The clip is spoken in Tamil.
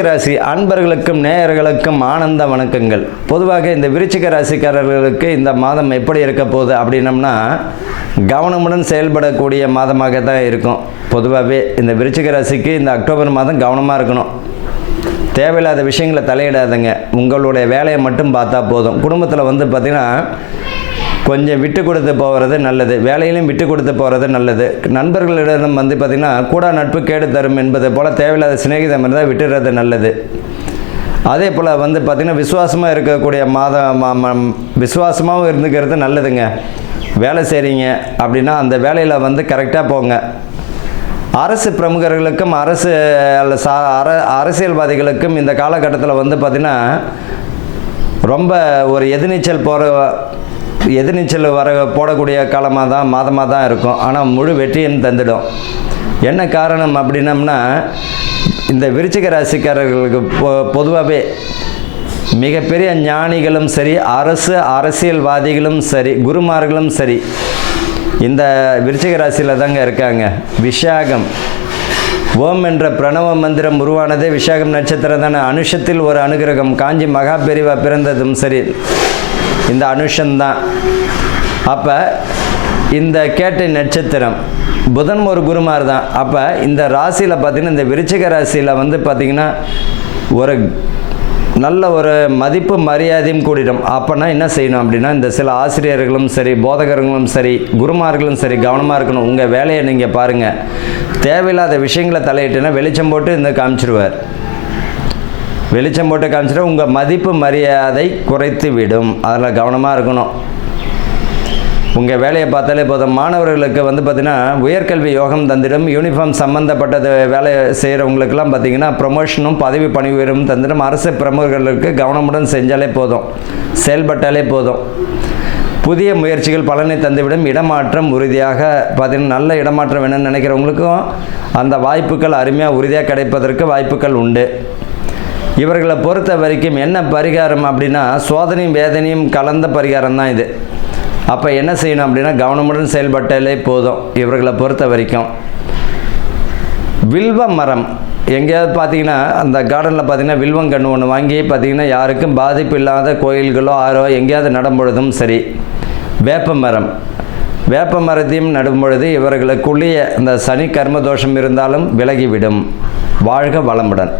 விருச்சிக ராசி அன்பர்களுக்கும் நேயர்களுக்கும் ஆனந்த வணக்கங்கள். பொதுவாக இந்த விருச்சிக ராசிக்காரர்களுக்கு இந்த மாதம் எப்படி இருக்க போகுது அப்படின்னம்னா, கவனமுடன் செயல்படக்கூடிய மாதமாக தான் இருக்கும். பொதுவாகவே இந்த விருச்சிக ராசிக்கு இந்த அக்டோபர் மாதம் கவனமாக இருக்கணும். தேவையில்லாத விஷயங்களை தலையிடாதுங்க. உங்களுடைய வேலையை மட்டும் பார்த்தா போதும். குடும்பத்தில் பார்த்திங்கன்னா கொஞ்சம் விட்டு கொடுத்து போகிறது நல்லது. வேலையிலும் விட்டு கொடுத்து போகிறது நல்லது. நண்பர்களிடம் பார்த்திங்கன்னா கூட நட்பு கேடு தரும் என்பது போல் தேவையில்லாத சிநேகிதம் இருந்தால் விட்டுறது நல்லது. அதே போல் பார்த்திங்கன்னா விசுவாசமாக இருக்கக்கூடிய விசுவாசமாகவும் இருந்துக்கிறது நல்லதுங்க. வேலை செய்கிறீங்க அப்படின்னா அந்த வேலையில் கரெக்டாக போங்க. அரசு பிரமுகர்களுக்கும் அரசியல்வாதிகளுக்கும் இந்த காலகட்டத்தில் பார்த்திங்கன்னா ரொம்ப ஒரு எதிர்நீச்சல் போடக்கூடிய மாதமாக தான் இருக்கும். ஆனால் முழு வெற்றியும் தந்துடும். என்ன காரணம் அப்படின்னம்னா, இந்த விருச்சிக ராசிக்காரர்களுக்கு பொதுவாகவே மிகப்பெரிய ஞானிகளும் சரி, அரசியல்வாதிகளும் சரி, குருமார்களும் சரி, இந்த விருச்சிக ராசியில் தாங்க இருக்காங்க. விஷாகம் ஓம் என்ற பிரணவ மந்திரம் உருவானதே விஷாகம் நட்சத்திரம் தானே. அனுஷத்தில் ஒரு அனுகிரகம். காஞ்சி மகா பெரிவா பிறந்ததும் சரி இந்த அனுஷந்தான். அப்போ இந்த கேட்டை நட்சத்திரம் புதன் ஒரு குருமார் தான். அப்போ இந்த ராசியில் பார்த்திங்கன்னா, இந்த விருச்சிக ராசியில் பார்த்திங்கன்னா ஒரு நல்ல ஒரு மதிப்பு மரியாதையும் கூடிடும். அப்போனா என்ன செய்யணும் அப்படின்னா, இந்த சில ஆசிரியர்களும் சரி, போதகர்களும் சரி, குருமார்களும் சரி கவனமாக இருக்கணும். உங்கள் வேலையை நீங்கள் பாருங்கள். தேவையில்லாத விஷயங்களை தலையிட்டுனா வெளிச்சம் போட்டு காமிச்சிருவார். வெளிச்சம் போட்டு காமிச்சிட்டு உங்கள் மதிப்பு மரியாதை குறைத்து விடும். அதில் கவனமாக இருக்கணும். உங்கள் வேலையை பார்த்தாலே போதும். மாணவர்களுக்கு பார்த்திங்கன்னா உயர்கல்வி யோகம் தந்திடும். யூனிஃபார்ம் சம்மந்தப்பட்டது வேலை செய்கிறவங்களுக்கெல்லாம் பார்த்திங்கன்னா ப்ரொமோஷனும் பதவி பணி உயர்வும் தந்திடும். அரசு பிரமுகர்களுக்கு கவனமுடன் செஞ்சாலே போதும், செயல்பட்டாலே போதும். புதிய முயற்சிகள் பலனை தந்துவிடும். இடமாற்றம் உறுதியாக பார்த்திங்கன்னா நல்ல இடமாற்றம் வேணும்னு நினைக்கிறவங்களுக்கும் அந்த வாய்ப்புகள் அருமையாக உறுதியாக கிடைப்பதற்கு வாய்ப்புகள் உண்டு. இவர்களை பொறுத்த வரைக்கும் என்ன பரிகாரம் அப்படின்னா, சோதனையும் வேதனையும் கலந்த பரிகாரம் தான் இது. அப்போ என்ன செய்யணும் அப்படின்னா, கவனமுடன் செயல்பட்டாலே போதும். இவர்களை பொறுத்த வரைக்கும் வில்வ மரம் எங்கேயாவது பார்த்திங்கன்னா, அந்த கார்டனில் பார்த்திங்கன்னா வில்வம் கன்று ஒன்று வாங்கி பார்த்திங்கன்னா யாருக்கும் பாதிப்பு இல்லாத கோயில்களோ ஆறோ எங்கேயாவது நடும்பொழுதும் சரி, வேப்ப மரத்தையும் நடும்பொழுது இவர்களுக்குள்ளேயே அந்த சனி கர்ம தோஷம் இருந்தாலும் விலகிவிடும். வாழ்க வளமுடன்.